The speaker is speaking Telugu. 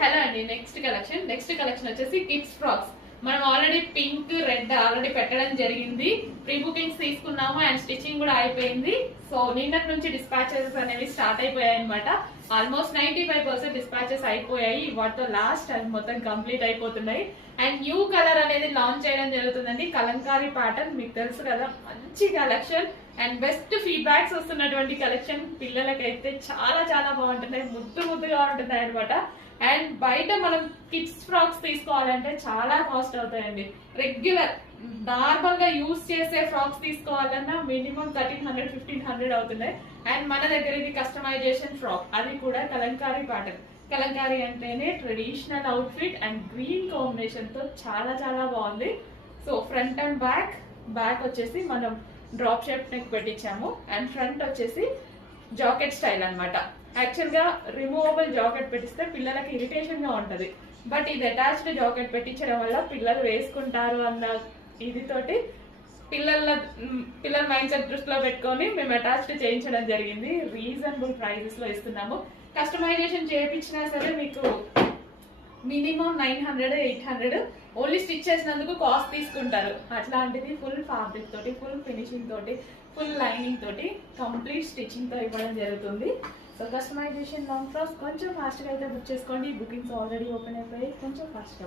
హలో అండి. నెక్స్ట్ కలెక్షన్ వచ్చేసి కిడ్స్ ఫ్రాక్స్. మనం ఆల్రెడీ పింక్ రెడ్ ఆల్రెడీ పెట్టడం జరిగింది. ప్రీ బుకింగ్స్ తీసుకున్నాము అండ్ స్టిచ్చింగ్ కూడా అయిపోయింది. సో నిన్నటి నుంచి డిస్పాచెస్ అనేవి స్టార్ట్ అయిపోయాయి అనమాట. ఆల్మోస్ట్ 95% డిస్పాచెస్ అయిపోయాయి. వాటితో లాస్ట్ అది మొత్తం కంప్లీట్ అయిపోతున్నాయి. అండ్ న్యూ కలర్ అనేది లాంచ్ చేయడం జరుగుతుందండి. కలంకారీ ప్యాటర్న్ మీకు తెలుసు కదా, మంచి కలెక్షన్ అండ్ బెస్ట్ ఫీడ్బ్యాక్స్ వస్తున్నటువంటి కలెక్షన్. పిల్లలకైతే చాలా చాలా బాగుంటున్నాయి, ముద్దుగా ఉంటున్నాయి అనమాట. అండ్ బయట మనం కిడ్స్ ఫ్రాక్స్ తీసుకోవాలంటే చాలా కాస్ట్ అవుతాయండి. రెగ్యులర్ నార్మల్ గా యూజ్ చేసే ఫ్రాక్స్ తీసుకోవాలన్నా మినిమం 1300-1500 అవుతున్నాయి. అండ్ మన దగ్గర ఇది కస్టమైజేషన్ ఫ్రాక్, అది కూడా కలంకారీ ప్యాటర్న్. కలంకారీ అంటేనే traditional out fit and green combination తో చాలా చాలా బాగుంది. సో ఫ్రంట్ అండ్ బ్యాక్ వచ్చేసి మనం డ్రాప్ షేప్ నెక్ పెట్టించాము అండ్ ఫ్రంట్ వచ్చేసి జాకెట్ స్టైల్ అనమాట. యాక్చువల్ గా రిమూవబుల్ జాకెట్ పెట్టిస్తే పిల్లలకి ఇరిటేషన్ గా ఉంటది. బట్ ఇది అటాచ్డ్ జాకెట్ పెట్టించడం వల్ల పిల్లలు వేసుకుంటారు అన్న ఇదితోటి పిల్లల మైండ్ సెట్ దృష్టిలో పెట్టుకొని మేము అటాచ్డ్ చేయించడం జరిగింది. రీజనబుల్ ప్రైజెస్ లో ఇస్తున్నాము. కస్టమైజేషన్ చేయించినా సరే మీకు మినిమం 900-800 ఓన్లీ స్టిచ్ చేసినందుకు కాస్ట్ తీసుకుంటారు. అట్లాంటిది ఫుల్ ఫ్యాబ్రిక్ తోటి, ఫుల్ ఫినిషింగ్ తోటి, ఫుల్ లైనింగ్ తోటి, కంప్లీట్ స్టిచ్చింగ్ తో ఇవ్వడం జరుగుతుంది. సో కస్టమైజేషన్ లాంగ్ ఫ్రాక్స్ కొంచెం ఫాస్ట్గా అయితే బుక్ చేసుకోండి. బుకింగ్స్ ఆల్రెడీ ఓపెన్ అయిపోయి కొంచెం ఫాస్ట్గా